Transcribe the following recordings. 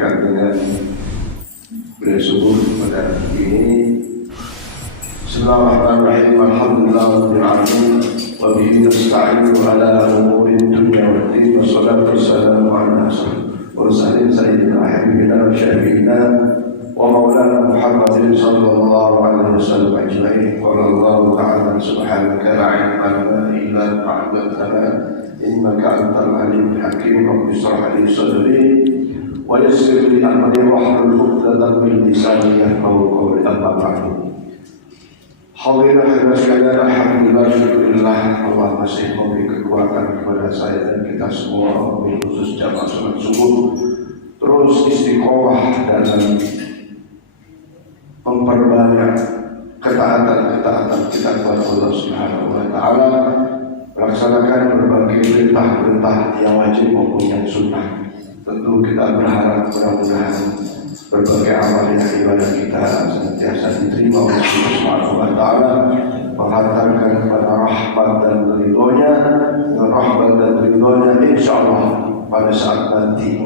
lanjutkan dengan bersubur pada ini. Bismillahirrahmanirrahim. Alhamdulillahirabbil alamin wa bihi nasta'inu ala umuri dunya waddin. Wassalatu wassalamu ala mursalin sayyidina habibina wa syafiina wa maulana Muhammadin sallallahu alaihi wasallam ajma'in. Qala Allah ta'ala subhanaka la ilma lana illa ma 'allamtana innaka antal alimul hakim. Rabbi shrah li sadri wa yassir li amri wahlul 'uqdatam min lisani yafqahu qawli. Amma ba'du. Alhamdulillah, alhamdulillah, syukurillah Allah masih memberi kekuatan kepada saya dan kita semua, khusus jamaah salat subuh, terus istiqomah dalam memperbanyak ketaatan kita kepada Allah Subhanahu wa Ta'ala, melaksanakan berbagai perintah-perintah yang wajib maupun yang sunnah. Tentu kita berharap mudah-mudahan berbagai amal dan ibadah kita senantiasa diterima oleh Allah Subhanahu wa Ta'ala, menghantarkan kepada rahmat dan ridhonya. Dengan rahmat dan ridhonya insyaallah pada saat nanti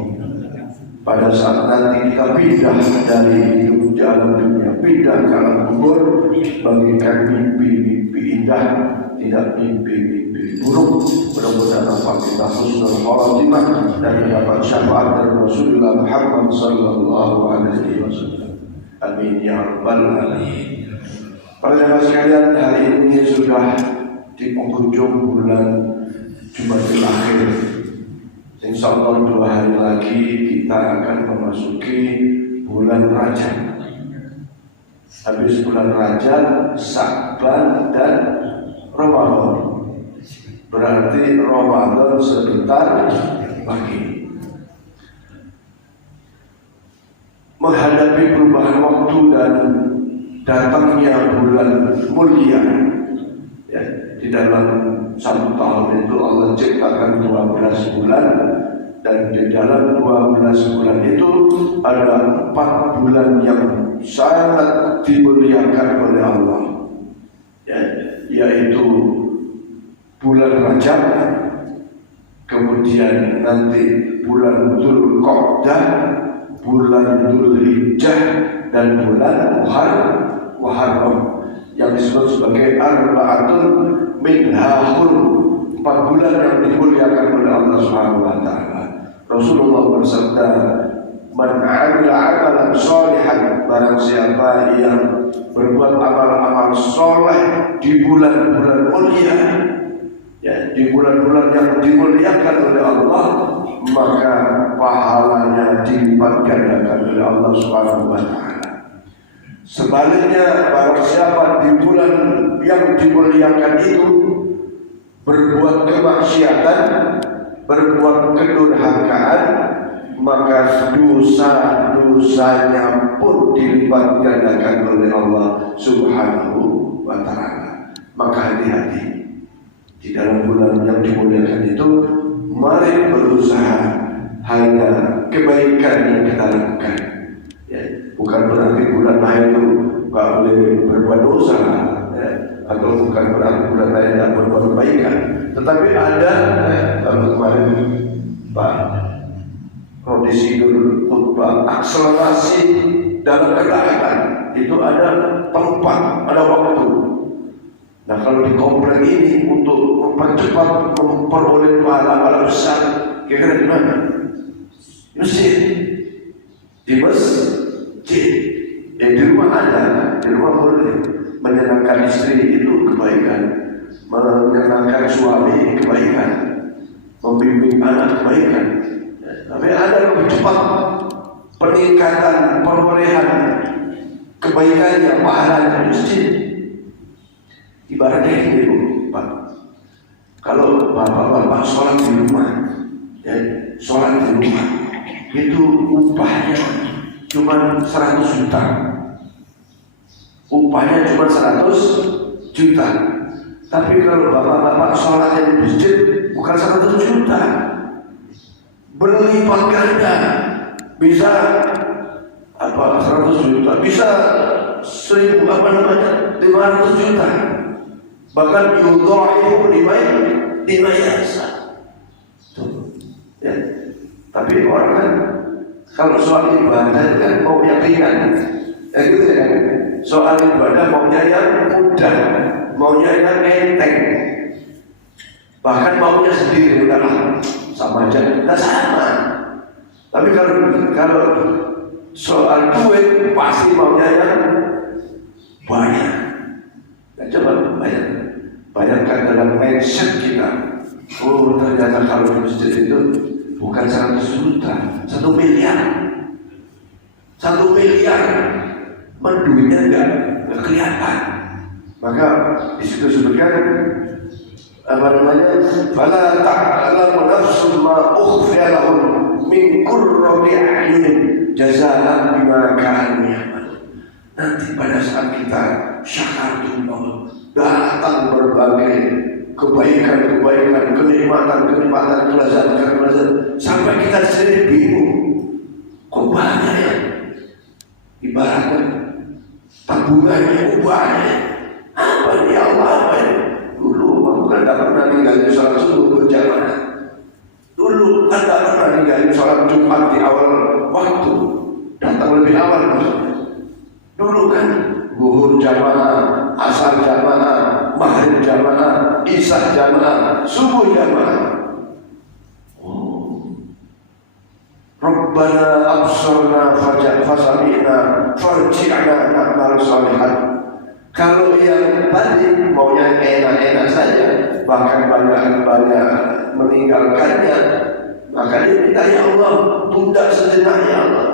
kita pindah dari hidup di alam dunia, pindah ke alam kubur, bagikan mimpi-mimpi indah, tidak mimpi-mimpi buruk. Mudah-mudahan kita husnul khatimah dan mendapat syafaat dari Rasulullah Muhammad sallallahu alaihi wasallam. Amin ya rabbal alamin. Para jemaah sekalian, hari ini sudah di penghujung bulan Jumadil Akhir. Insyaallah 2 hari lagi kita akan memasuki bulan Rajab. Habis bulan Rajab, Sya'ban dan Ramadan. Berarti Ramadan sebentar lagi. Menghadapi perubahan waktu dan datangnya bulan mulia, ya, di dalam 1 tahun itu Allah ciptakan 12 bulan, dan di dalam 12 bulan itu ada 4 bulan yang sangat dimuliakan oleh Allah, ya, yaitu bulan Rajab, kemudian nanti bulan Dzulqa'dah, bulan Dzulhijjah, dan bulan Muharram yang disebut sebagai Arba'atun Minhahul, 4 bulan yang dimuliakan oleh Allah Subhanahu wa Ta'ala. Rasulullah bersabda, "Man 'amila 'amalan shalihan," barang siapa yang berbuat amal-amal soleh di bulan-bulan mulia, ya, di bulan-bulan yang dimuliakan oleh Allah, maka pahalanya dilipat gandakan oleh Allah Subhanahu wa Ta'ala. Sebaliknya, barang siapa di bulan yang dimuliakan itu berbuat kemaksiatan, berbuat kedurhakaan, maka dosa-dosanya pun dilipat gandakan oleh Allah Subhanahu wa Ta'ala. Maka hati-hati di dalam bulan yang dimuliakan itu. Mari berusaha hanya kebaikan yang kita lakukan, ya, bukan berarti bulan lain itu nggak boleh berbuat dosa, ya, atau bukan berarti bulan lain tidak berbuat kebaikan. Tetapi ada, kalau kemarin Pak Rodisi dulu khutbah, akselerasi dalam ketaatan itu ada tempat, ada waktu. Nah, kalau di komplek ini untuk mempercepat memperoleh pahala besar, kira-kira di mana? Masjid, di masjid, di rumah ada, di rumah boleh. Menyenangkan istri itu kebaikan, menyenangkan suami kebaikan, membimbing anak kebaikan. Tapi ada lebih cepat peningkatan perolehan kebaikannya, pahalanya masjid. Ibaratnya ini, Pak, kalau bapak-bapak sholat di rumah, ya, sholat di rumah itu upahnya cuma 100 juta. Upahnya cuma 100 juta. Tapi kalau bapak-bapak sholatnya di masjid bukan 100 juta, berlipat ganda, bisa 100 juta, bisa 500 juta. Bahkan yudha'ifu liman yasha. Ya. Tapi orang kan Kalau soal ibadah kan maunya ringan, gitu ya. Soal ibadah maunya yang mudah, maunya yang enteng, bahkan maunya sendiri udahlah sama aja, tidak sama. Tapi kalau soal duit pasti maunya yang banyak. Nah, coba bayangkan dalam mindset kita. Oh, ternyata kalau di masjid itu bukan 100 juta, 1 miliar. 1 miliar, duitnya enggak kelihatan. Maka di situ sebutkan apa namanya? Fala ta'lamu nafsun ma ukhfiya lahum min qurrati a'yunin jazaa'an bima kanu ya'malun. Nanti pada saat kita syakarullah, datang berbagai kebaikan-kebaikan, kenikmatan-kenikmatan, kelezatan-kelezatan, sampai kita sendiri bingung. Kok banyak ya? Ibaratnya tabungannya banyak. Apa ini Allah? Apa ini? Dulu aku kan tak pernah ninggalin sholat subuh berjamaah. Dulu kan tak pernah ninggalin sholat Jumat di awal waktu, datang lebih awal maksudnya. Dulu kan zuhur jamaah, asar jamaah, maghrib jamaah, isya jamaah, subuh jamaah. Rabbana absarna fasami'na farji'na na'mal salihan. Kalau yang tadi maunya enak-enak saja, bahkan banyak meninggalkannya, maka dia minta, ya Allah, tunda sejenak ya Allah.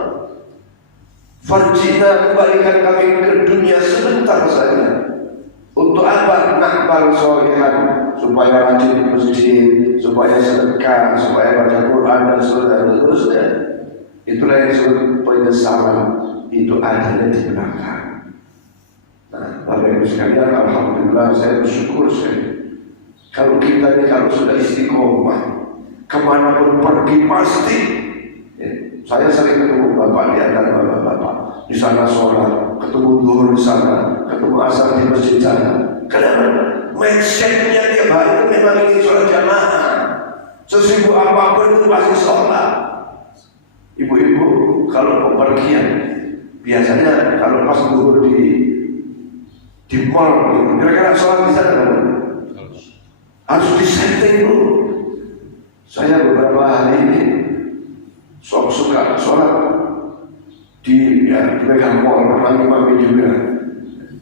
Farji'na, kembalikan kami ke dunia sebentar saja. Untuk apa? Na'mal salihan, supaya rajin di masjid, supaya sedekah, supaya baca Quran dan seterusnya. Itulah yang disebut penyesalan, itu adanya di belakang. Nah, Bapak Ibu sekalian, alhamdulillah saya bersyukur sekali. Kalau kita ini kalau sudah istiqomah, kemanapun pergi pasti. Saya sering ketemu bapak di antara bapak-bapak di sana sholat, ketemu zuhur di sana, ketemu asar di masjid sana. Kenapa? Mindsetnya tiap hari memang ingin sholat jamaah. Sesibuk apapun itu pasti sholat. Ibu-ibu kalau bepergian, biasanya kalau pas zuhur di mall, kira-kira sholat di sana harus disetting dulu. Saya beberapa hari ini suka sholat di pegang mall, mami juga.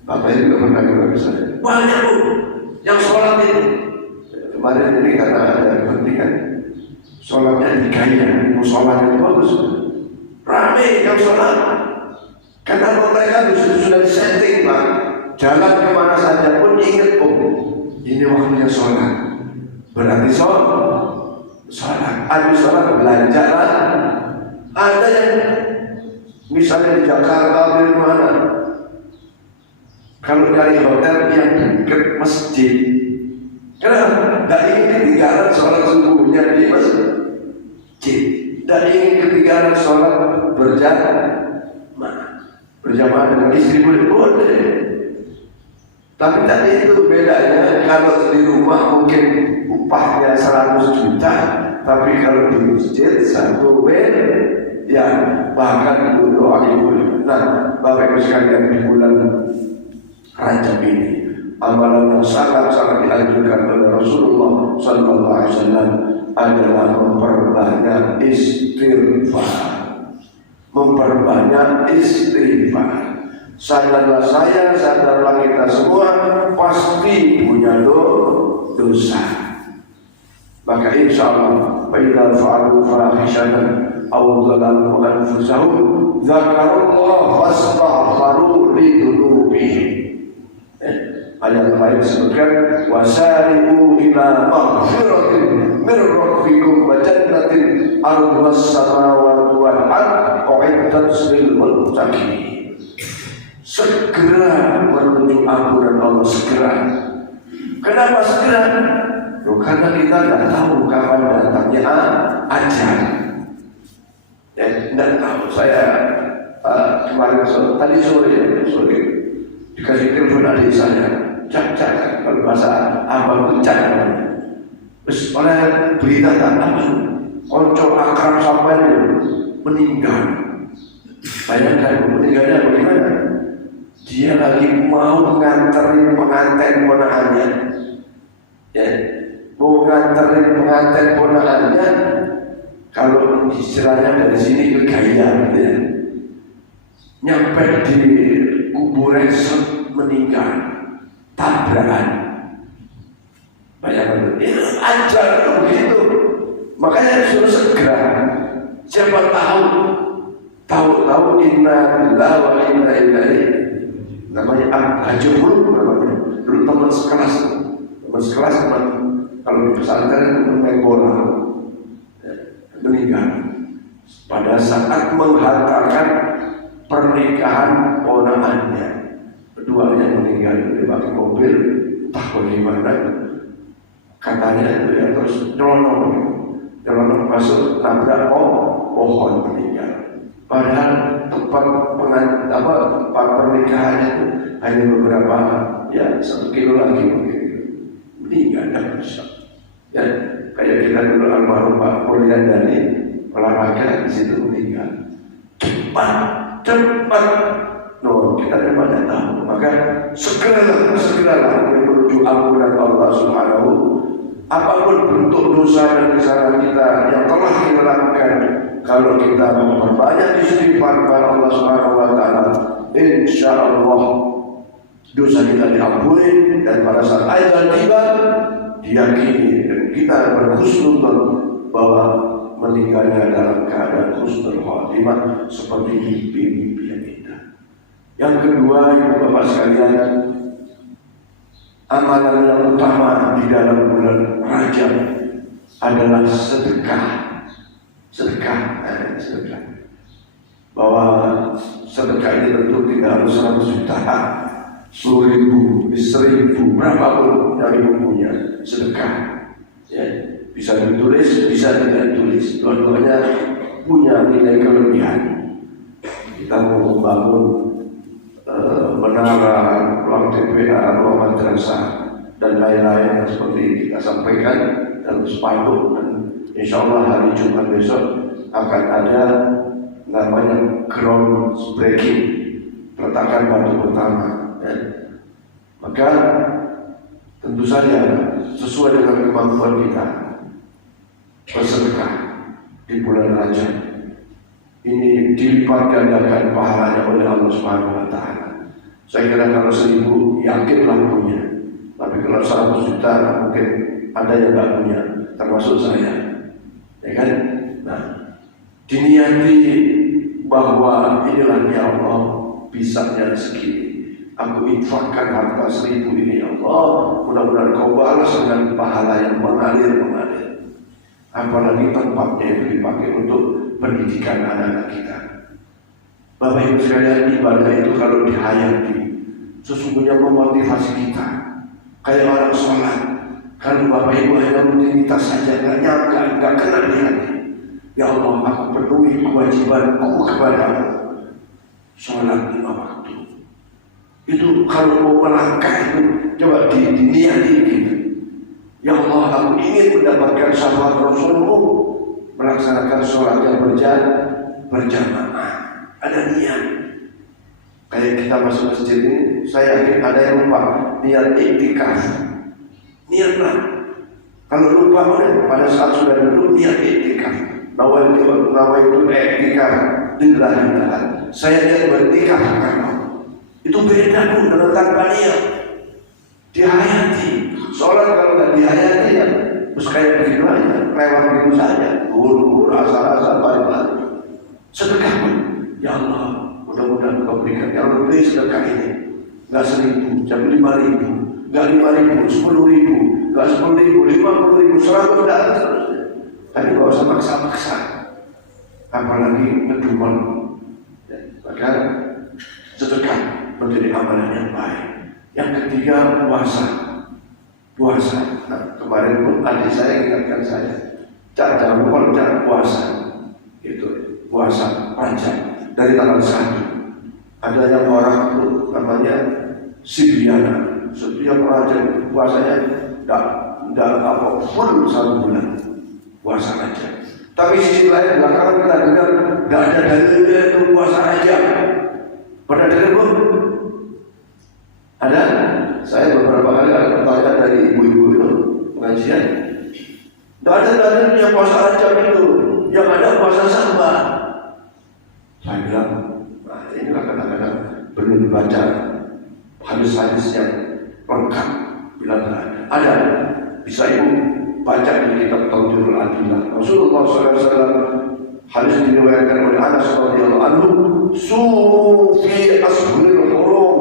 Bapak juga pernah juga bisa. Banyak bu yang sholat itu. Kemarin ini karena ada kepentingan, sholatnya di Gaya, sholatnya itu bagus. Rame yang sholat. Karena mereka sudah disetting pak. Jalan kemana saja pun ingat ini waktunya sholat. Berarti sholat. Habis sholat belanja lah. Ada yang misalnya di Jakarta di mana, kalau dari hotel yang dekat masjid, karena tidak ingin ketinggalan sholat subuhnya di masjid, tidak ingin ketinggalan sholat berjamaah dengan istri boleh. Tapi tadi itu bedanya, kalau di rumah mungkin upahnya 100 juta, tapi kalau di masjid 1 miliar. Ya, bahkan doa ibu. Nah, Bapak Ibu sekalian, di bulan Rajab ini, amalan yang sangat-sangat dianjurkan oleh Rasulullah Sallallahu Alaihi Wasallam adalah memperbanyak istighfar. Memperbanyak istighfar. Sadarlah saya, sadarlah kita semua pasti punya dosa. Maka insya Allah, bila fa'alu fahishatan aw dzalamu anfusahum dzakarullah fastaghfaru li dzunubihim. Ayat lain disebutkan wasari'u ila maghfiratin min rabbikum wa jannatin ardhas samawati wal ardh u'iddat lil muttaqin. Segera menuju ampunan Allah, segera. Kenapa segera? Karena kita tidak tahu kapan datangnya ajal. Tidak tahu. Saya kemarin tadi sore dikasih telepon adik saya, cak kalau bahasa abang itu cak. Terus oleh berita apa? Konco akrab sampai itu meninggal. Bayangkan meninggalnya bagaimana? Dia lagi mau nganterin pengantin ponakannya, ya, mau nganterin pengantin ponakannya. Kalau istilahnya dari sini ke Gaya, ya, nyampe di kuburan meninggal, tabrakan. Bayangkan itu ajar begitu. Makanya suruh segera. Siapa tahu inna lillahi wa inna ilaihi. Namanya Hajjul namanya. Dulu teman sekelas kalau di pesantren itu main bola, ya, meninggal pada saat menghantarkan pernikahan ponakannya. Keduanya meninggal di pakai mobil, takut di mana? Katanya itu ya, terus nyelonong masuk nabrak pohon meninggal. Padahal tempat pernikahannya itu hanya beberapa, ya 1 kilo lagi meninggal dan bisa. Ya kayak kita dulu almarhum Pak Mulyandani olahraga di situ meninggal. Cepat. No, kita memang tahu. Maka segeralah menuju ampunan Allah Subhanahu. Apapun bentuk dosa dan kesalahan kita yang telah kita lakukan, kalau kita memperbanyak istighfar kepada Allah Subhanahu wa taala, insyaallah dosa kita diampuni. Dan pada saat ajal tiba, diyakini dan kita berhusnuzon bahwa meninggalnya dalam keadaan husnul khatimah seperti mimpi-mimpi yang indah. Yang kedua, ibu bapak sekalian, amalan yang utama di dalam bulan Rajab adalah sedekah. Bahwa sedekah ini tentu tidak harus 100 juta, 10.000, 1.000, berapapun yang ibu punya, sedekah. Ya, bisa ditulis, bisa tidak ditulis. Dua-duanya punya nilai kelebihan. Kita mau membangun menara, ruang TPA, ruang madrasah dan lain-lain seperti kita sampaikan dalam spanduk, dan insya Allah hari Jumat besok akan ada namanya ground breaking, peletakan batu pertama, ya. Maka tentu saja sesuai dengan kemampuan kita bersedekah di bulan Rajab ini dilipat gandakan pahalanya oleh Allah Subhanahu wa taala. Saya kira kalau 1.000 yakinlah punya, tapi kalau 100 juta mungkin ada yang tidak punya, termasuk saya, ya kan? Nah, diniati bahwa inilah ya Allah, bisanya segini, aku infakkan harta 1.000 ini ya Allah, mudah-mudahan kau balas dengan pahala yang mengalir. Apalagi tempatnya itu dipakai untuk pendidikan anak-anak kita. Bapak Ibu sekalian, ibadah itu kalau dihayati sesungguhnya memotivasi kita. Kayak orang sholat, kalau Bapak Ibu hanya rutinitas saja, nggak kena di hati. Ya Allah, aku penuhi kewajibanku kepadamu, sholat 5 waktu. Itu kalau mau melangkah itu coba diniati gitu. Ya Allah, aku ingin mendapatkan syafaat Rasulmu, melaksanakan sholat yang berjamaah. Ada niat. Kayak kita masuk masjid ini, saya yakin ada yang lupa niat iktikaf. Niatlah. Kalau lupa pada saat sudah duduk niat iktikaf. Nawaitu iktikaf lillahi ta'ala. Saya niat beriktikaf karena itu beda pun dengan tanpa niat. Dihayati. Sholat kalau tidak dihayati ya terus kayak begitu aja, lewat begitu saja, gur asal-asal balik-balik. Sedekah pun, ya Allah, mudah-mudahan Kau berikan yang lebih sedekah ini. Nggak 1.000, tapi 5.000, nggak 5.000, 10.000, nggak 10.000, 50.000, 100 dan seterusnya. Tapi nggak usah maksa-maksa, apalagi ngedumel. Maka sedekah menjadi amalan yang baik. Yang ketiga, puasa. Nah, kemarin pun adik saya ingatkan saya, jangan puasa, gitu, puasa panjang dari tanggal 1. Ada yang orang itu namanya Sibiana, setiap raja puasanya tidak full 1 bulan puasa aja. Tapi sisi lain belakangan kita dengar nggak ada dalilnya itu puasa aja. Pernah dengar bu? Ada? Saya beberapa kali ada pertanyaan dari ibu-ibu itu pengajian. Nggak ada dalilnya puasa aja itu. Yang ada puasa samba. Saya bilang, nah inilah kadang-kadang perlu dibaca hadis-hadis yang lengkap. Bilang ada. Bisa ibu baca di kitab Tawjihul Adillah. Rasulullah SAW hadis diriwayatkan oleh Anas radhiyallahu anhu, sufi ashurul hurum,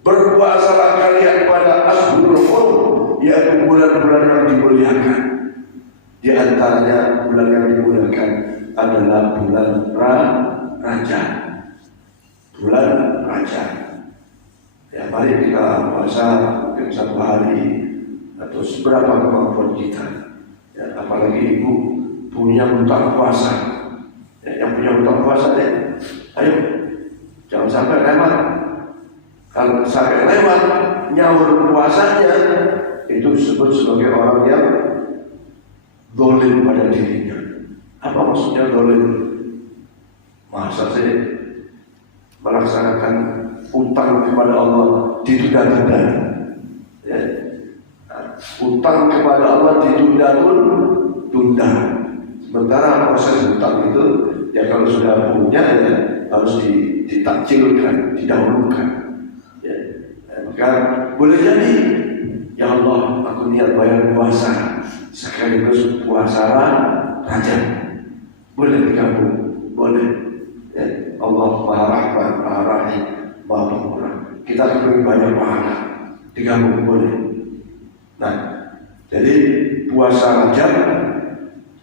berpuasalah kalian pada ashurul hurum, yaitu bulan-bulan yang dimuliakan. Di antaranya bulan yang dimuliakan adalah bulan Rajab. Bulan Rajab. Ya, mari kita puasa mungkin 1 hari atau seberapa kemampuan kita. Ya, apalagi ibu punya hutang puasa. Ya, yang punya hutang puasa deh, ayo jangan sampai lewat. Kalau sampai lewat nyaur puasanya, itu disebut sebagai orang yang zalim pada dirinya. Apa maksudnya zalim? Masa sih melaksanakan utang kepada Allah ditunda-tunda? Ya. Utang kepada Allah ditunda-tunda. Sementara proses hutang itu ya kalau sudah punya ya harus ditakjilkan, didahulukan. Ya. Maka boleh jadi, ya Allah, aku niat bayar puasa sekaligus puasa Rajab. Boleh digabung, boleh. Ya. Allah Maha Rahman, Maha Rahim, Maha Pemurah. Kita lebih banyak pahala, digabung boleh. Nah, jadi puasa Rajab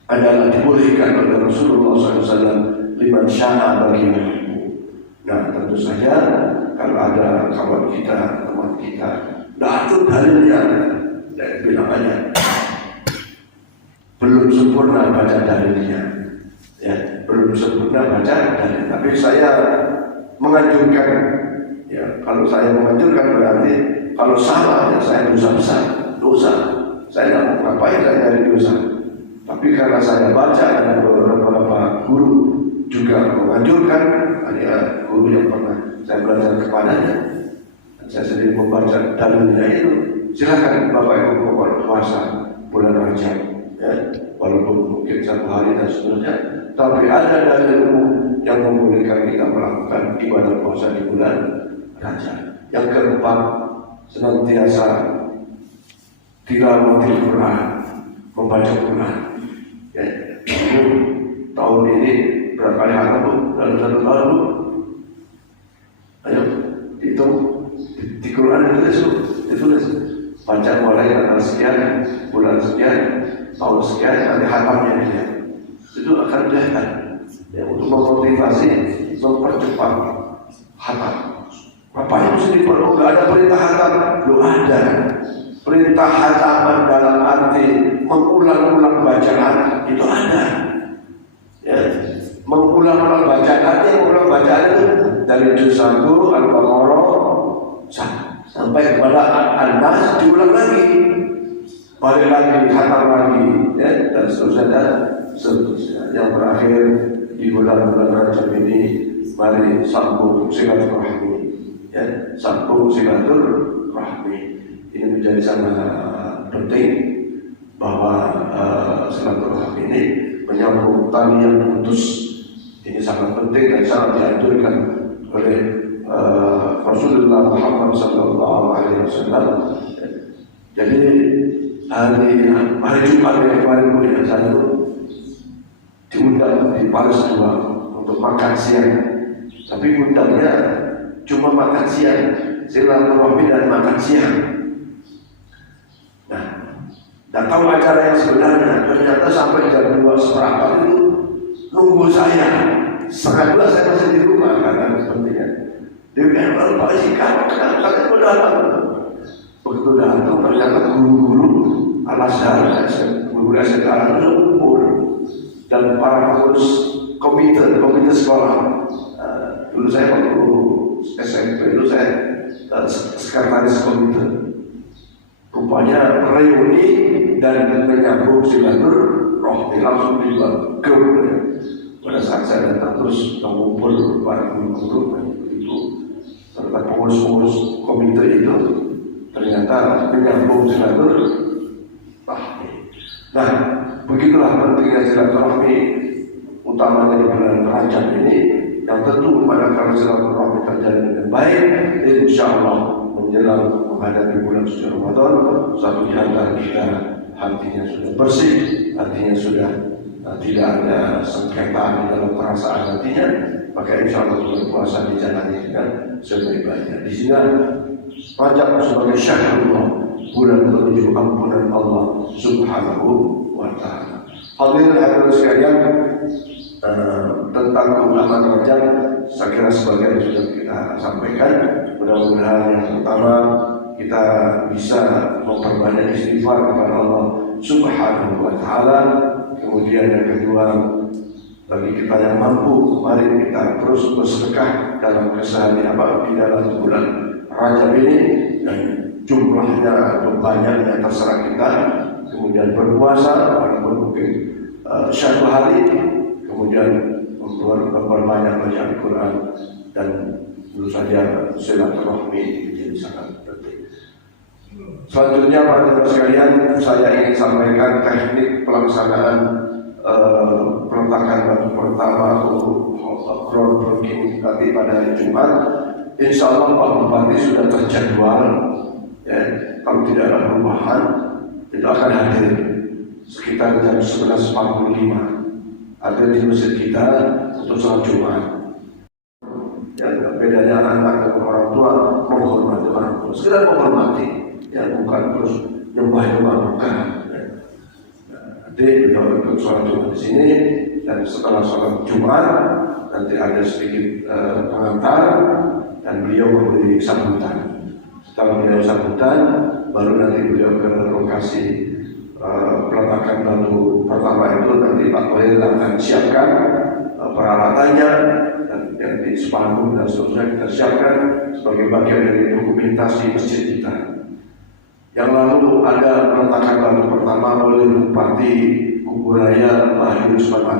adalah dibolehkan oleh Rasulullah SAW liman sya'a bagi yang. Nah, tentu saja kalau ada kawan kita, teman kita, nah itu dalilnya, dan bilang aja belum sempurna baca dalilnya, ya belum sempurna baca dalil. Tapi saya menganjurkan, ya kalau saya menganjurkan berarti kalau salah ya saya dosa besar, dosa. Saya tidak mau ngapain saya dari dosa. Tapi karena saya baca dan beberapa guru juga menganjurkan, ada guru yang pernah saya belajar kepadanya, saya sendiri membaca dalilnya itu. Silakan Bapak Ibu puasa bulan Rajab, ya, walaupun mungkin 1 hari dan seterusnya, tapi ada dalil yang membolehkan kita melakukan ibadah puasa di bulan Rajab. Yang keempat, senantiasa tilawatil Quran, membaca Quran. Ya, tahun ini berapa kali hatam bu? Dalam 1 tahun bu? Ayo hitung di Quran ditulis baca mulai tanggal sekian, bulan sekian, tahun sekian, nanti hatamnya dia. Itu akan kelihatan. Ya, untuk memotivasi, mempercepat hatam. Apa yang mesti diperlukan? Tidak ada perintah hatam, belum ada. Perintah hataman dalam arti mengulang-ulang bacaan itu ada. Ya, mengulang-ulang bacaan, artinya mengulang bacaan itu dari juz 1 Al-Baqarah sampai kepada An-Nas diulang lagi, balik lagi, hatam lagi, ya, dan seterusnya. Yang terakhir di bulan-bulan Rajab ini, mari sambung silaturahmi, ya, sambung silaturahmi. Ini menjadi sangat penting bahwa silaturahmi ini menyambung tali yang putus. Ini sangat penting dan sangat dianjurkan oleh Rasulullah Muhammad SAW. Jadi hari Jumat yang kemarin bulan saya diundang di Paris 2 untuk makan siang. Tapi undangnya cuma makan siang, silaturahmi dan makan siang. Nah, dan tahu acara yang sebenarnya, ternyata sampai jam 2 seperempat itu nunggu saya. 11:30 saya masih di rumah karena sepertinya. Dia bilang, lalu Pak Isi, kamu kalian mau datang? Begitu datang, ternyata guru-guru Al-Azhar, guru sekarang itu kumpul, dan para pengurus komite sekolah. Dulu saya waktu SMP, dulu saya sekretaris komite. Rupanya reuni dan menyambung silaturahmi Rohmi langsung dibuat grup ya. Pada saat saya datang terus mengumpul para guru-guru itu serta pengurus-pengurus komite itu ternyata menyambung silaturahmi. Nah, begitulah pentingnya silaturahmi utamanya di bulan Rajab ini, yang tentu pada kalau silaturahmi terjadi dengan baik, insya Allah menjelang menghadapi bulan suci Ramadan, satu di antara kita hatinya sudah bersih, hatinya sudah tidak ada sengketa di dalam perasaan hatinya, maka insya Allah bulan puasa dijalani dengan sebaik-baiknya. Di sini Rajab sebagai syahrullah, bulan menuju ampunan Allah Subhanahu wa Ta'ala. Hadirin sekalian, tentang keutamaan Rajab saya kira sebagian sudah kita sampaikan. Mudah-mudahan yang pertama kita bisa memperbanyak istighfar kepada Allah Subhanahu wa Ta'ala. Kemudian yang kedua, bagi kita yang mampu, mari kita terus bersedekah dalam keseharian di dalam bulan Rajab ini, dan jumlahnya atau banyaknya terserah kita. Kemudian berpuasa walaupun mungkin satu hari, kemudian memperbanyak baca Al-Quran, dan tentu saja silaturahmi menjadi sangat penting. Selanjutnya para sekalian, saya ingin sampaikan teknik pelaksanaan peletakan batu pertama untuk groundbreaking nanti pada hari Jumat. Insya Allah Pak Bupati sudah terjadwal, ya, kalau tidak ada perubahan itu akan hadir sekitar jam 11.45 ada di masjid kita untuk sholat Jumat. Ya, bedanya anak-anak dan orang tua menghormati orang tua, sekedar menghormati, ya, bukan terus nyembah-nyembah, bukan. Nanti beliau ikut sholat Jumat di sini, dan setelah sholat Jumat nanti ada sedikit pengantar dan beliau memberi sambutan. Setelah beliau sambutan, baru nanti beliau ke lokasi peletakan batu pertama itu. Nanti Pak Wali akan siapkan peralatannya dan yang di spanduk dan seterusnya kita siapkan sebagai bagian dari dokumentasi masjid kita. Yang lalu ada peletakan batu pertama oleh Bupati Kuburaya Wahyu Usman.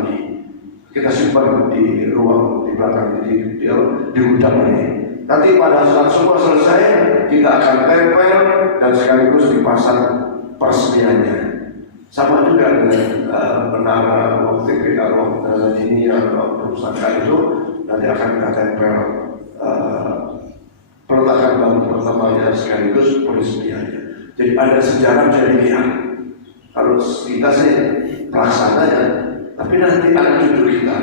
Kita simpan di ruang di belakang di gudang ini. Nanti pada saat semua selesai, kita akan tempel dan sekaligus dipasang peresmiannya. Sama juga dengan menara waktu kalau ini atau perusahaan itu nanti akan kita tempel peletakan batu pertamanya sekaligus peresmiannya. Jadi ada sejarah jadinya. Kalau kita sih pelaksana ya, tapi nanti anak cucu kita,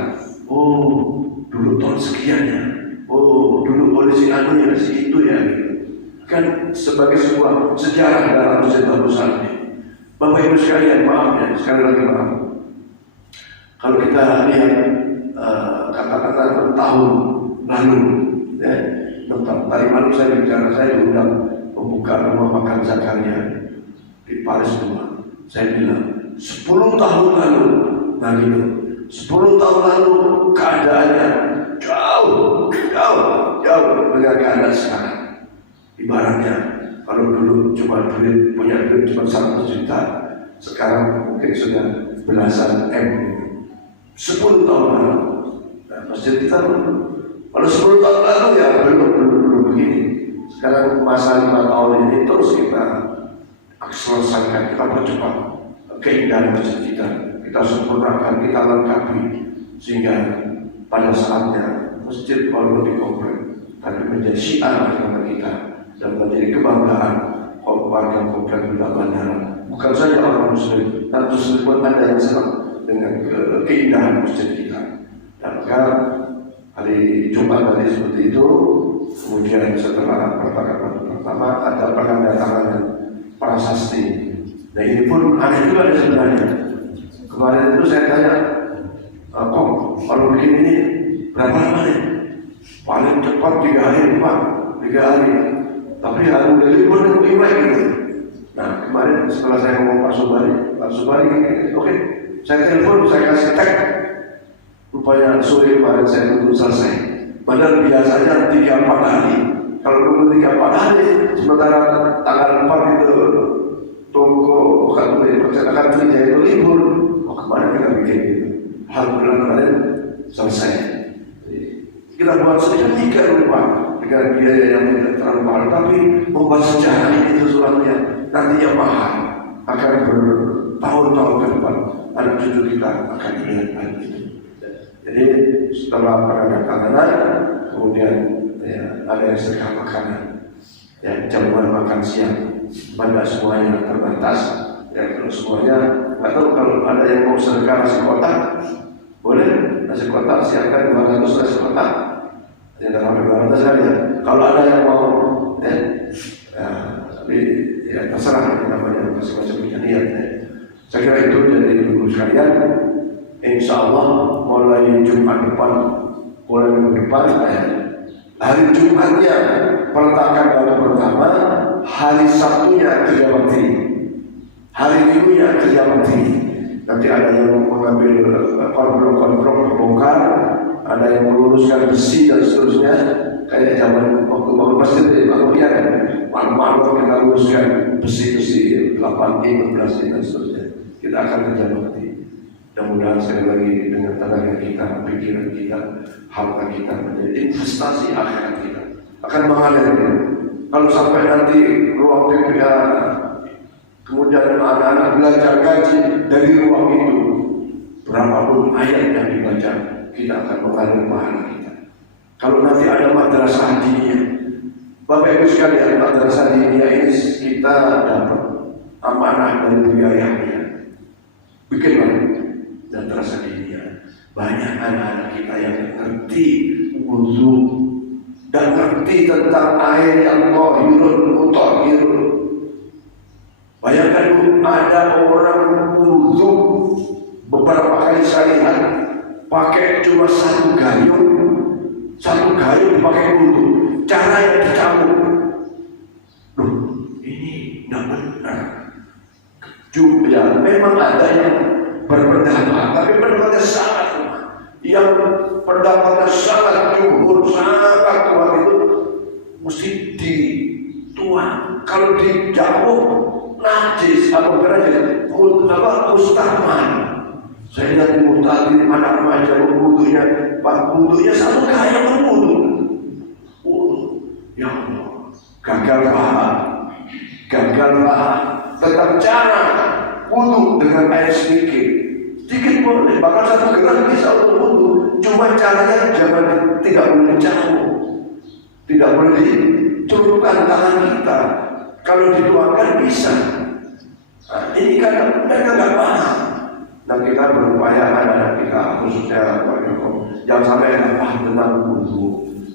oh dulu tahun sekian ya, oh dulu polisi anu ya, si itu ya, kan sebagai sebuah sejarah dalam sejarah besar ini. Bapak Ibu sekalian, maaf ya, sekali lagi maaf. Kalau kita lihat kata-kata tahun lalu, ya, tadi malam saya bicara, saya diundang membuka rumah makan Zakaria di Paris 2. Saya bilang 10 tahun lalu, nah gitu, 10 tahun lalu keadaannya jauh dengan keadaan sekarang. Ibaratnya kalau dulu cuma punya duit cuma 100 juta, sekarang mungkin sudah belasan M. 10 tahun lalu, nah, masjid kita kalau 10 tahun lalu ya belum begini. Sekarang masa 5 tahun ini terus kita selesaikan, kita percepat keindahan masjid kita sempurnakan, kita lengkapi, sehingga pada saatnya masjid baru dikomplek, tapi menjadi syiar kita dan menjadi kebanggaan warga Komplek Duta Bandara. Bukan saja orang Muslim, dan Muslim pun ada yang senang dengan keindahan masjid kita. Dan maka hari Jumat tadi seperti itu. Kemudian setelah peletakan batu pertama ada penandatanganan prasasti. Nah ini pun ada juga ada sebenarnya. Kemarin itu saya tanya, Kong, kalau begini ini berapa lama nih? Paling cepat 3 hari Pak, 3 hari. Tapi harus udah libur dan gimana gitu. Nah kemarin setelah saya ngomong Pak Subari oke, saya telepon, saya kasih tag. Rupanya sore kemarin saya tunggu selesai. Padahal biasanya 3-4 hari. Kalau tunggu 3-4 hari, sementara tanggal 4 itu toko bukan percetakan gereja itu libur. Kemarin kita bikin gitu. Alhamdulillah kemarin selesai. Kita buat sedikit rupa dengan biaya yang tidak terlalu mahal, tapi membuat sejarah ini sesuatunya nantinya mahal, akan bertahun-tahun ke depan anak cucu kita akan melihat hal itu. Jadi setelah penandatanganan, kemudian ya, ada yang sedekah makanan, ya, jamuan makan siang, pada semuanya terbatas. Ya, kalau semuanya nggak tahu, kalau ada yang mau sedekah nasi kotak, boleh nasi kotak siapkan 200 nasi kotak. Ya, dalam 200 saja. Kalau ada yang mau, tapi ya terserah namanya masing-masing punya niat. Ya. Saya kira itu dari ibu sekalian. Insya Allah mulai Jumat depan, mulai minggu depan, hari Jumatnya peletakan batu pertama, hari Sabtunya kerja bakti, hari Minggunya kerja bakti. Nanti ada yang mengambil kontrol bongkar, ada yang meluruskan besi dan seterusnya. Kayak zaman waktu bangun masjid di Bakuya, malam-malam kita luruskan besi-besi 8 16 dan seterusnya. Kita akan kerja bakti. Mudah-mudahan sekali lagi dengan tenaga kita, pikiran kita, harta kita menjadi investasi akhirat kita akan mengalir. Kalau sampai nanti ruang TPA, kemudian anak-anak belajar ngaji dari ruang itu, berapapun ayat yang dibaca, kita akan mengalir pahala kita. Kalau nanti ada madrasah diniyah, Bapak Ibu sekalian, madrasah diniyah ini kita dapat amanah dari biayanya. Bikinlah madrasah diniyah. Banyak anak-anak kita yang ngerti wudu dan ngerti tentang air yang thahirun mutahhirun. Bayangkan ada orang wudu beberapa kali saya lihat pakai cuma satu gayung dipakai wudu, cara yang dicampur. Loh, ini tidak benar. Juga memang ada yang berpendapat, tapi pendapatnya sangat lemah. Yang pendapatnya sangat jumhur, sangat kuat itu mesti dituang. Kalau dijauh najis apa berarti mustahman. Saya lihat di mutadir anak remaja berwudunya, wudunya satu kaya berwudu. Ya Allah, gagal paham tentang cara wudu dengan air sedikit boleh, bahkan satu gelas bisa untuk wudu. Cuma caranya jangan, tidak boleh jauh, tidak boleh dicelupkan tangan kita. Kalau dituangkan bisa. Nah, ini kan mereka nggak paham. Dan kita berupaya anak-anak kita, khususnya jangan sampai nggak paham tentang wudu.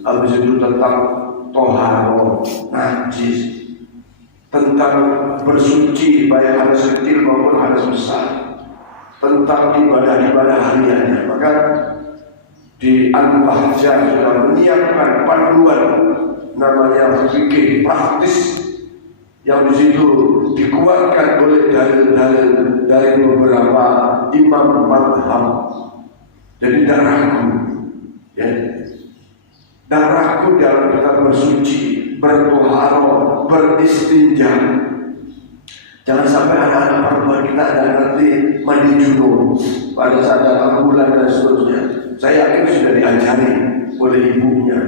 Habis itu tentang toharo, najis, tentang bersuci baik hadas kecil maupun hadas besar, tentang ibadah-ibadah hariannya. Maka di Al-Bahjah sudah menyiapkan panduan namanya fikih praktis yang di situ dikuatkan oleh dalil-dalil dari beberapa imam madhab. Jadi tidak ragu, ya, tidak ragu dalam kita bersuci, bertoharo, beristinja. Jangan sampai anak-anak perempuan kita ada nanti mandi junub pada saat datang bulan dan seterusnya. Saya yakin sudah diajari oleh ibunya.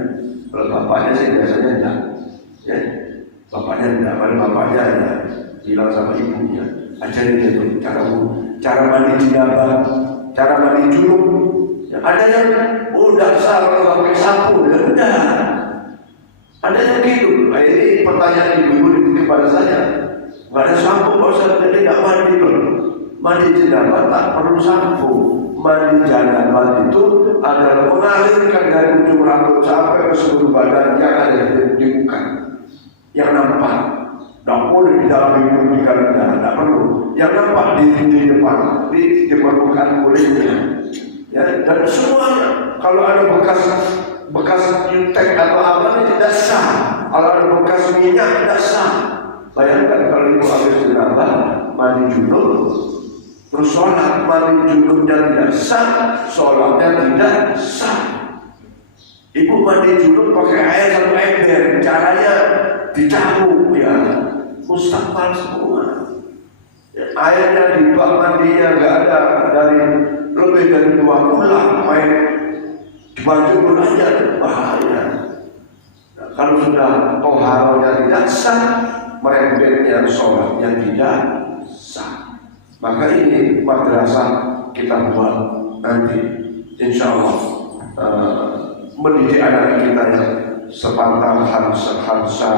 Kalau bapaknya sih biasanya tidak, ya. Bapaknya tidak, pada bapaknya ada bilang sama ibunya, ajarin dia tuh cara mandi jinabah, cara mandi junub. Ya, ada yang udah salah pakai sapu, ya udah. Ada yang gitu. Nah, ini pertanyaan ibu-ibu kepada saya. Nggak ada sampo, Pak Ustaz, jadi nggak mandi loh. Mandi jinabah tak perlu sampo. Mandi janabah itu adalah mengalirkan dari ujung rambut sampai ke seluruh badan yang ada di muka, yang nampak. Tidak boleh di dalam hidung di kanan, tidak perlu. Yang nampak di depan, di permukaan kulitnya. Ya, dan semuanya. Kalau ada bekas jutek atau apa tidak sah. Kalau ada bekas minyak tidak sah. Bayangkan kalau ibu habis jenabah mandi junub, terus sholat mandi junubnya tidak sah, sholatnya tidak sah. Ibu mandi junub pakai air satu ember, caranya dicabuk, ya mustahil semua. Airnya di bak mandinya nggak ada dari lebih dari 2 bulan, main di baju pun aja, bahaya. Nah, kalau sudah toharohnya tidak sah, merembetnya sholatnya tidak sah. Maka ini madrasah kita buat nanti, insya Allah mendidik anak kita yang sepantang Hansa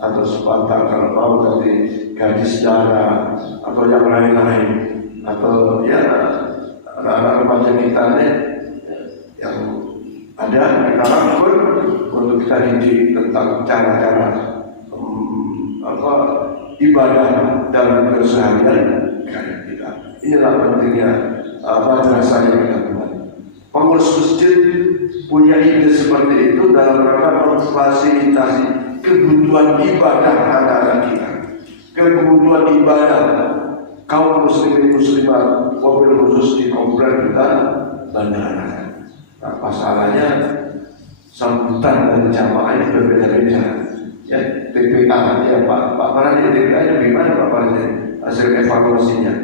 atau sepantang kalau mau nanti gadis darah atau yang lain-lain, atau ya anak-anak remaja kita ini yang ada kita rangkul untuk kita didik tentang cara-cara ibadah dalam keseharian kita. Inilah pentingnya madrasah yang kita buat. Pengurus masjid punya ide seperti itu dalam rangka memfasilitasi kebutuhan ibadah anak-anak kita, kebutuhan ibadah kaum muslimin muslimat, mobil khusus di komplek kita bandara. Nah, masalahnya sambutan dan jamaahnya berbeda-beda. Ya, TPA ya Pak Parah di TPA nya gimana Pak Parah hasil evaluasinya?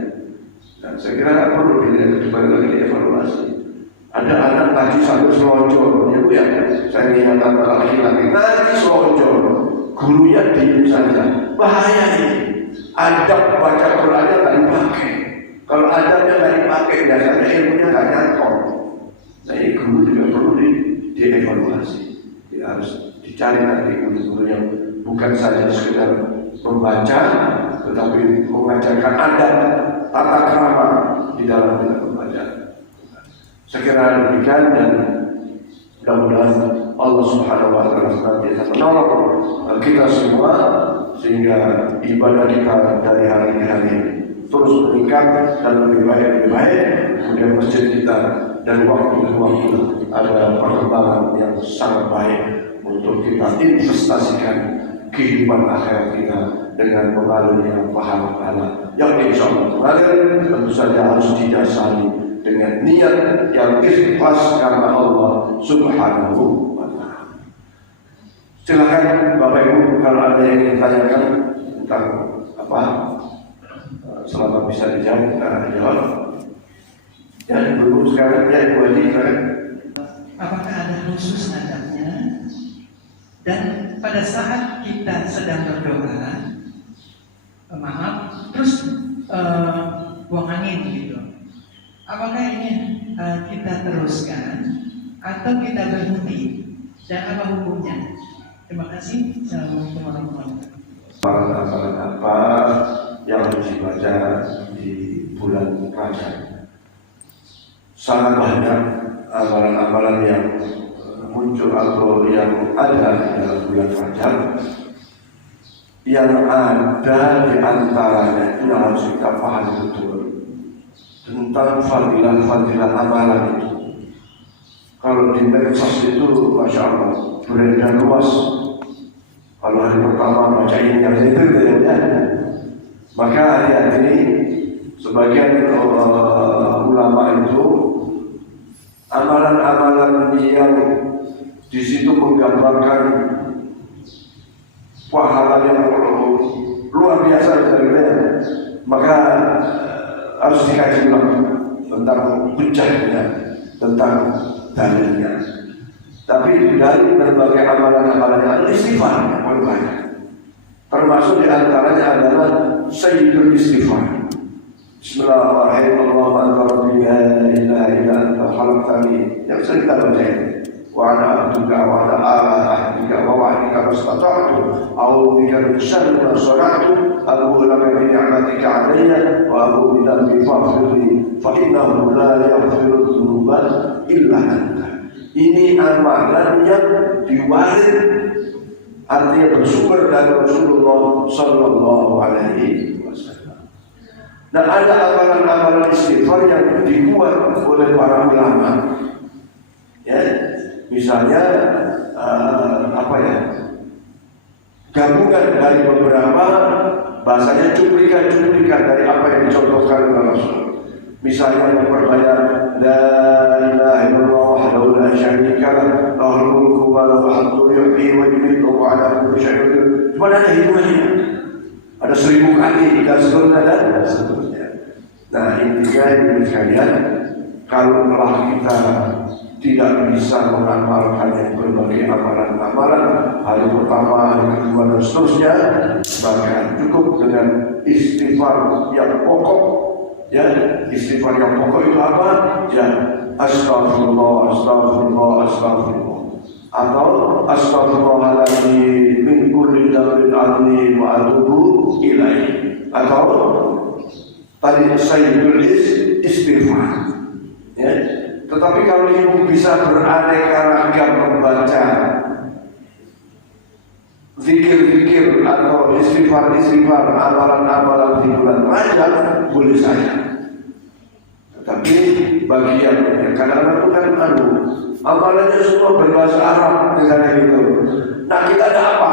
Nah, saya kira perlu kembali lagi dievaluasi. Ada anak ngaji sambil selonjor, ya saya ingatkan laki-laki ngaji selonjor, gurunya diem saja, bahaya ini. Adab baca Qurannya nggak dipakai. Kalau adabnya nggak dipakai, biasanya ilmunya nggak nyantol. Nah, ini guru juga perlu dievaluasi. Ya, harus dicari nanti guru-guru yang bukan saja sekedar membaca, tetapi mengajarkan adab, tata krama di dalam membaca. Saya kira demikian, dan mudah-mudahan Allah Subhanahu wa Ta'ala senantiasa menolong kita semua sehingga ibadah kita dari hari ke hari terus meningkat dan lebih baik. Kemudian masjid kita dan waktu ke waktu ada perkembangan yang sangat baik untuk kita investasikan kehidupan akhirat kita dengan mengalirnya pahala-pahala yang insya Allah mengalir, tentu saja harus didasari dengan niat yang ikhlas karena Allah Subhanahu wa Ta'ala. Silakan Bapak Ibu kalau ada yang ingin tanyakan tentang apa, selama bisa dijawab kita jawab. Ya, dulu sekarang ya Ibu Haji sekarang. Apakah ada khusus adabnya? Dan pada saat kita sedang berdoa, terus buang angin gitu. Apakah ini kita teruskan atau kita berhenti? Dan apa hukumnya? Terima kasih. Assalamualaikum warahmatullahi wabarakatuh. Apa yang harus dibaca di bulan Rajab? Sangat banyak amalan-amalan yang muncul atau yang ada di dalam bulan Rajab. Yang ada di antaranya itu harus kita pahami betul tentang fadilah-fadilah amalan itu. Kalau di medsos itu, masya Allah, beredar luas. Kalau hari pertama bacain yang itu ya. Maka hati-hati, sebagian ulama itu amalan-amalan yang di situ menggambarkan pahala yang luar biasa dari maka harus dikaji ulang tentang hujahnya, tentang dalilnya. Tapi dari berbagai amalan-amalan yang ada istighfar paling banyak. Termasuk di antaranya adalah Sayyidul Istighfar. Bismillahirrahmanirrahim. Allahumma anta rabbi la ilaha illa anta khalaqtani. Yang sering kita baca ini. Wa ana abduka wa ana ala ahdika wa wa'dika mastata'tu a'udzu bika min syarri ma sana'tu abu laka bi ni'matika 'alayya wa abu bi dhanbi faghfirli fa innahu la yaghfiru dzunuba illa anta. Ini amalan yang diwaris, artinya bersumber dari Rasulullah Sallallahu Alaihi Wasallam. Nah, ada amalan-amalan istighfar yang dibuat oleh para ulama. Ya, misalnya gabungan dari beberapa bahasanya cuplikan dari apa yang dicontohkan oleh Rasul. Misalnya memperbanyak la ilaha illallah wahdahu la syarika lah, lahul mulku wa lahul hamdu yuhyi wa yumiitu wa ala kulli syai'in qadir. Cuma ada hikmahnya. ada 1000 kali dan seterusnya dan seterusnya. Nah intinya ini sekalian, kalau kita tidak bisa mengamalkan yang berbagai amalan-amalan, hari pertama, hari kedua dan seterusnya, maka cukup dengan istighfar yang pokok. Ya, istighfar yang pokok itu apa? Ya, astagfirullah, astagfirullah, astagfirullah. Atau astagfirullahaladzim min kulli dzambin azim wa atubu ilaihi. Atau tadi sayyidul istighfar. Ya. Tetapi kalau ibu bisa beraneka ragam membaca zikir-zikir atau istighfar-istighfar, amalan-amalan di bulan Rajab, boleh saja. Tetapi bagi yang kadang-kadang bukan amalannya semua berbahasa Arab misalnya gitu. Nah kita ada apa?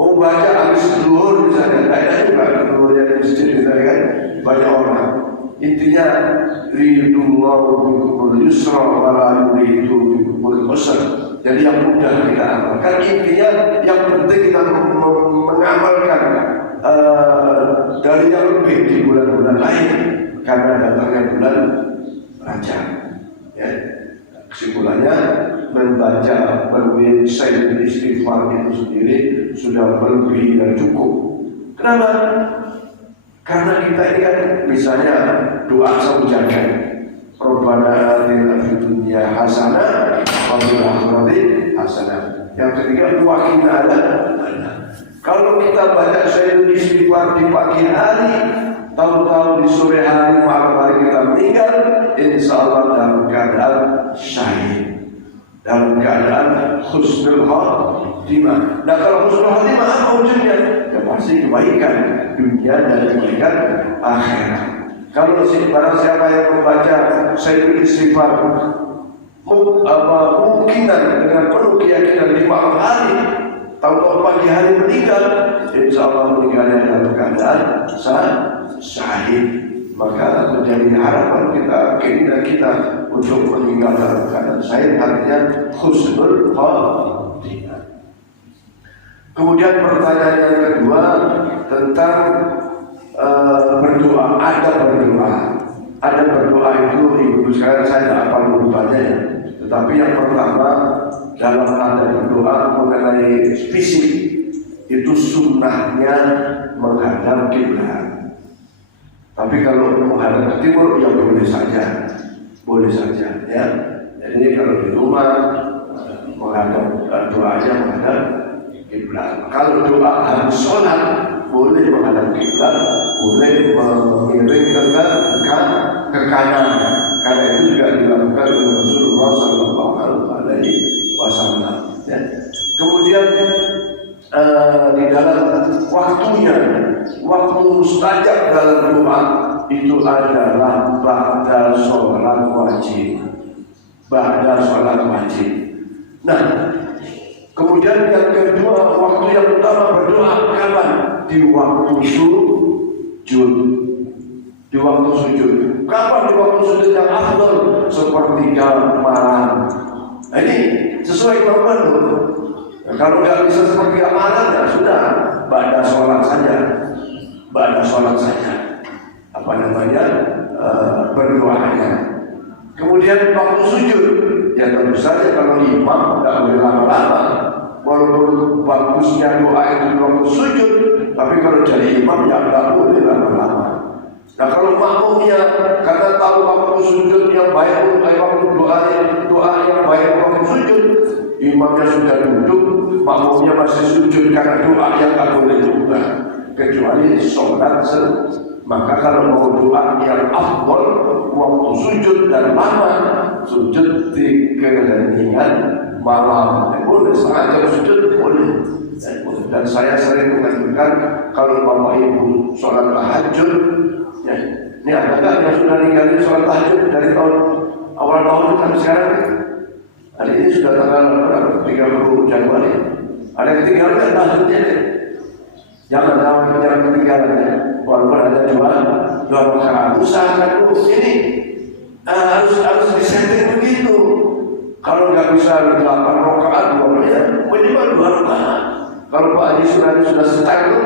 Mau baca habis zuhur misalnya, kayaknya juga zuhur yang di masjid misalnya kan banyak orang. Intinya ridullahu bikumul yusra wa la yuridu bikumul usra. Jadi yang mudah kita amalkan. Intinya yang penting kita mengamalkan dari yang lebih di bulan-bulan lain karena datangnya bulan Rajab. Ya. Kesimpulannya membaca berwin sayyidul istighfar itu sendiri sudah berlebih dan cukup. Kenapa? Karena kita ini kan misalnya doa seujatan, Rabbana atina fid dunya hasanah wa fil akhirati hasanah. Yang ketiga waqina adzabannar. Kalau kita baca sayyidul istighfar di pagi hari, tahu-tahu di sore hari malam hari kita meninggal, insyaallah dalam keadaan syahid, dalam keadaan husnul khatimah. Nah kalau husnul khatimah apa ujungnya? Ya pasti kebaikan dunia dan kebaikan akhirat. Kalau barang siapa yang membaca sayyidul istighfar mungkinan dengan penuh keyakinan di malam hari, tahu-tahu pagi hari meninggal, insyaallah meninggalnya dalam keadaan syahid. Maka menjadi harapan kita, keinginan kita untuk meninggal dalam keadaan syahid, artinya husnul khatimah. Kemudian pertanyaan yang kedua tentang berdoa. Ada berdoa itu ibu sekarang saya tidak hafal rupanya ya. Tetapi yang pertama dalam ada berdoa mengenai fisik itu sunnahnya menghadap kiblat. Tapi kalau menghadap ke timur ya boleh saja ya. Jadi kalau di rumah menghadap doanya menghadap kiblat. Kalau doa habis sholat boleh menghadap kiblat, boleh mengiring ke kanan. Karena itu juga dilakukan oleh Rasulullah SAW. Ya. Kemudian di dalam waktu mustajab dalam doa itu adalah ba'da sholat wajib. Nah, kemudian yang kedua, waktu yang utama berdoa kapan? Di waktu sujud. Kapan di waktu sujud yang afdal? Sepertiga malam. Nah, ini sesuai kemampuan. Nah, kalau nggak bisa sepertiga malam ya sudah, ba'da sholat saja. Apa namanya? Berdoanya. Kemudian waktu sujud, ya tentu saja kalau imam tidak boleh lama-lama. Walaupun bagusnya doa itu di waktu sujud, tapi kalau jadi imam ya tidak boleh lama-lama. Nah kalau makmumnya karena tahu waktu sujud yang baik, waktu doa yang baik waktu sujud, imamnya sudah duduk, makmumnya masih sujud karena doa yang tak boleh juga, kecuali sholat. Maka kalau mau doa yang afdal waktu sujud dan lama, sujud di keheningan malam boleh, setengah jam sujud boleh. Dan saya sering mengajukan kalau bapak ibu sholat tahajud, ya, ini ada nggak yang sudah ninggalin sholat tahajud dari awal tahun sampai sekarang? Hari ini sudah tanggal 30 Januari. Ada yang ketinggalan tahajudnya deh. Jangan ketinggalan. Walaupun ada dua rakaat, usahakan dulu ini harus disetting begitu. Kalau nggak bisa 8 rakaat, minimal 2 rakaat. Kalau Pak Haji sudah setel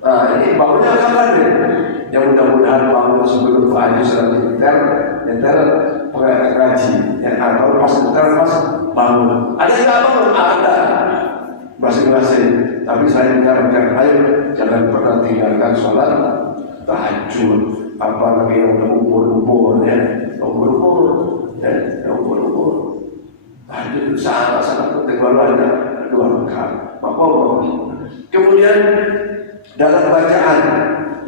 Nah ini bangunnya kapan nih? Yang mudah-mudahan bangun sebelum Pak Haji sudah nyetel pengaji, yang atau pas nyetel pas bangun. Ada nggak bangun? Ada. Masing-masing. Tapi saya menyarankan, ayo jangan pernah tinggalkan sholat tahajud. Apalagi yang umur-umur ya, umur-umur. Tahajud itu sangat-sangat penting, baru ada 2 rakaat. Maka kemudian dalam bacaan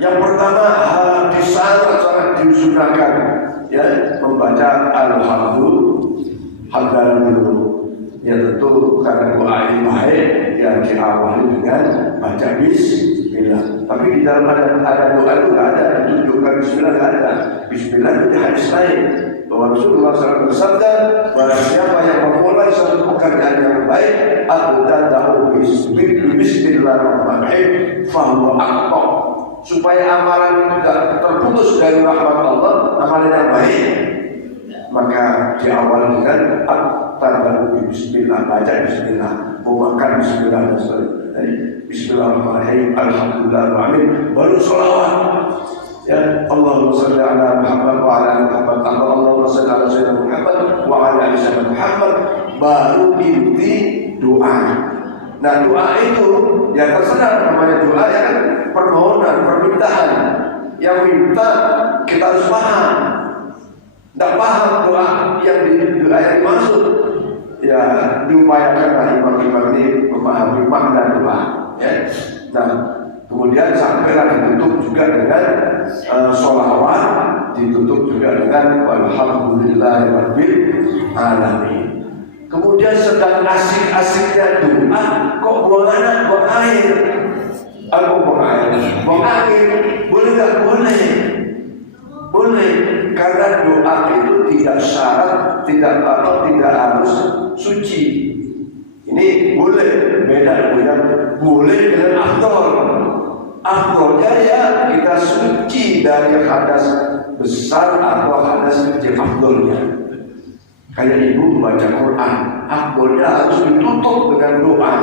yang pertama sangat disunahkan ya membaca alhamdulillah. Ya tentu karena doa ini baik ya diawali dengan baca bismillah. Tapi di dalam ada doa itu tidak ada, ditunjukkan bismillah tidak ada. Bismillah itu di hadis lain bahwa Rasulullah SAW bersabda, barang siapa yang memulai suatu pekerjaan yang baik, aku tadahu bismillahirrahmanirrahim, fahuwa aqta, supaya amalan itu tidak terputus dari rahmat Allah, amalan yang baik, maka diawali dengan tadahu bismillah, baca bismillah, mau makan bismillah dan sebagainya. Bismillahirrahmanirrahim, alhamdulillahirrahmanirrahim, baru sholawat. Ya Allahumma salli ala Muhammad wa ala ali Muhammad, Allahumma salli ala sayyidina Muhammad wa ala ali sayyidina Muhammad, baru inti doa. Nah doa itu ya terserah namanya doa ya kan, permohonan, permintaan. Yang minta kita harus paham. Tidak paham doa yang dimaksud, ya diupayakan imam-imam ini memahami makna doa. Ya. Nah kemudian sampailah ditutup juga dengan sholawat, ditutup juga dengan alhamdulillahirabbil alamin. Kemudian sedang asik-asiknya doa, kok buang air? Aku buang air, boleh nggak? Boleh, karena doa itu tidak syarat, tidak harus suci. Ini boleh, beda dengan boleh dengan afdol. Afdolnya ya kita suci dari hadas besar atau hadas kecil, afdolnya. Kayak ibu baca Quran, afdolnya harus ditutup dengan doa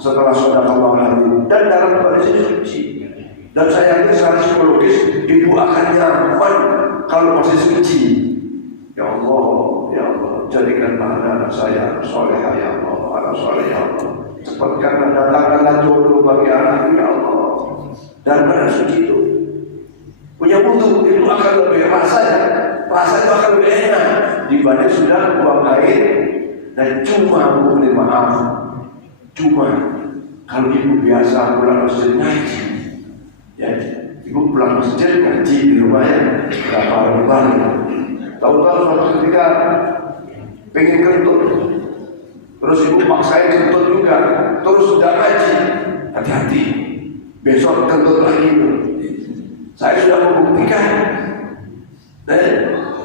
setelah shadaqallahu alazim, dan dalam kondisi suci. Dan saya yakin secara psikologis ibu akan nyaman kalau masih suci. Ya Allah, jadikan anak saya solehah ya Allah, anak soleh ya Allah. Cepatkan datangkanlah jodoh bagi anak ya Allah. Dan benar suci itu punya wudu itu akan lebih rasanya itu akan lebih enak dibanding sudah buang air dan cuma boleh maaf. Cuma kalau ibu biasa pulang masjid ngaji, ya ibu pulang masjid ngaji di rumahnya berapa hari. Tahu-tahu suatu ketika pengen kentut, terus ibu paksain kentut juga, terus sudah ngaji, hati-hati, besok kentut lagi. Saya sudah membuktikan.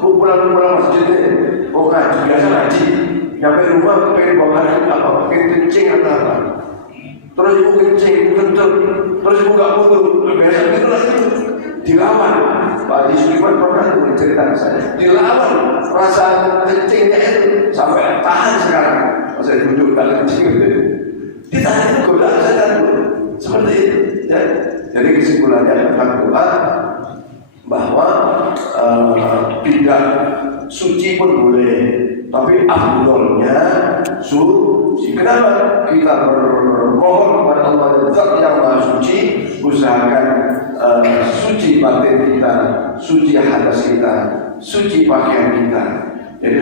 Bu pulang masjid mau ngaji, biasa ngaji, sampai rumah pengen bawa apa, pengen kencing atau apa, terus ibu kencing, kentut, terus ibu nggak wudu, biasa itu lagi dilawan. Pak Haji Suliman pernah menceritakan saya, dilawan rasa kencingnya itu sampai tahan sekarang. Saya duduk dalam kencing itu, ditahan itu godaan saya seperti itu. Ya. Jadi kesimpulannya tentang doa bahwa tidak suci pun boleh, tapi afdolnya suci. Kenapa? Kita bermohon kepada Allah yang Maha Suci, usahakan suci batin kita, suci hadas kita, suci pakaian kita. Jadi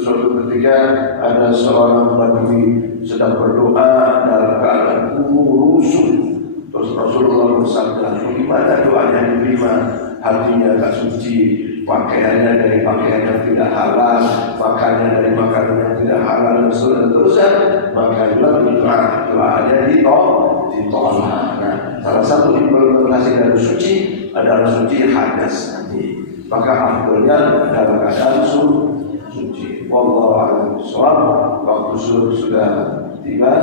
suatu ketika ada seorang badui sedang berdoa dalam keadaan rusuh. Terus Rasulullah bersabda, gimana doanya diterima? Hatinya tak suci, pakaiannya dari pakaian yang tidak halal, makannya dari makanan yang tidak halal, dan seterusnya. Maka doanya ditolak. Nah, salah satu implementasi dari suci adalah suci hadas nanti. Maka afdolnya dalam keadaan suci. Wallahu a'lam bishawab. Waktu sudah tiba.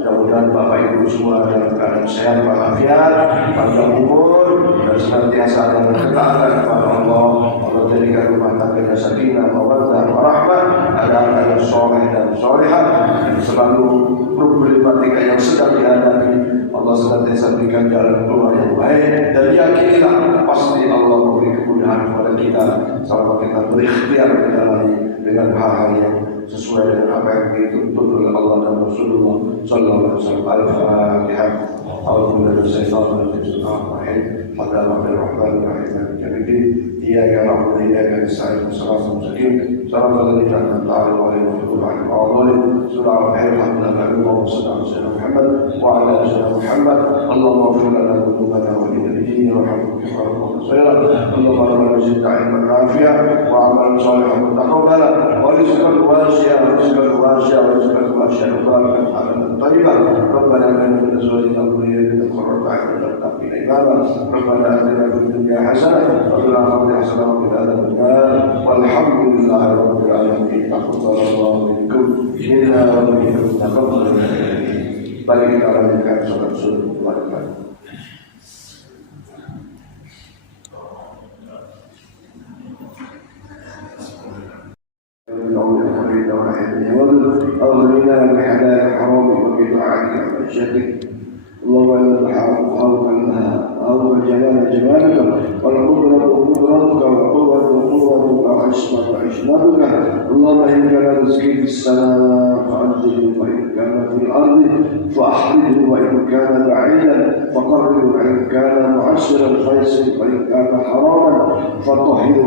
Mudah-mudahan Bapak Ibu semua dalam keadaan sehat walafiat, panjang umur, dan senantiasa dalam ketaatan kepada Allah. Allah jadikan rumah tangganya sakinah, mawaddah, warahmah, anak-anak yang soleh dan solehah, dan selalu problematika yang sedang dihadapi Allah senantiasa berikan jalan keluar yang baik, dan yakinilah pasti Allah memberi kemudahan kepada kita selama kita berikhtiar menjalani dengan hal-hal yang sesuai dengan apa yang dituntut oleh Allah dan Rasulullah sallallahu alaihi wasallam. Al-Fatihah. A'udzu billahi إياك نعبد وإياك نستعين صراط المستقيم صراط الذين أنعمت عليهم غير المغضوب عليهم ولا الضالين. سورة الخير الحمد لله اللهم صل على سيدنا محمد وعلى آل سيدنا محمد. اللهم اغفر لنا ذنوبنا ولنبينا وحبيبنا اللهم ربنا زدنا علما نافعا وعملا صالحا متقبلا ورزقا واسعا مباركا حلالا طيبا. ربنا آتنا من أزواجنا وذريتنا قرة أعين واجعلنا إماما. ربنا آتنا في الدنيا حسنة وفي الآخرة حسنة وقنا عذاب النار. والحمد لله رب العالمين. تقبل الله منكم منا ومنكم تقبل bagi kita lanjutkan sholat sunnah. أغننا بحلال حرام وبطاعتك ومشيتك. اللهم إن الحرام خلقا لها أو الجلال جمالك والقدرة قدرتك والقوة قوتك وعصمتك. اللهم إن كان رزقي في السماء فأنزله وإن كان في الأرض فأحرجه وإن كان بعيدا فقربه وإن كان معسرا فيسر وإن كان حراما فطهره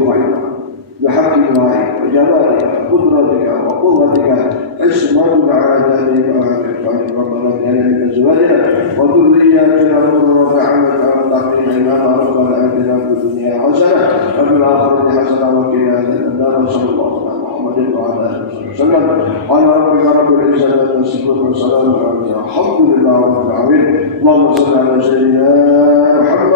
بحق الله وجلالك وقدرتك وقوتك اسمعنا على ذلك ربنا جعلنا من ازواجنا وذرياتنا قرة اعين واتقنا اماما. ربنا اتنا في الدنيا حسنه وفي الاخره حسنه وقنا عذاب النار. صلى الله على محمد وعلى اله وسلم. قال ربك رب العزه عما يصفون وسلام على المرسلين الحمد لله رب العالمين. اللهم صل على سيدنا محمد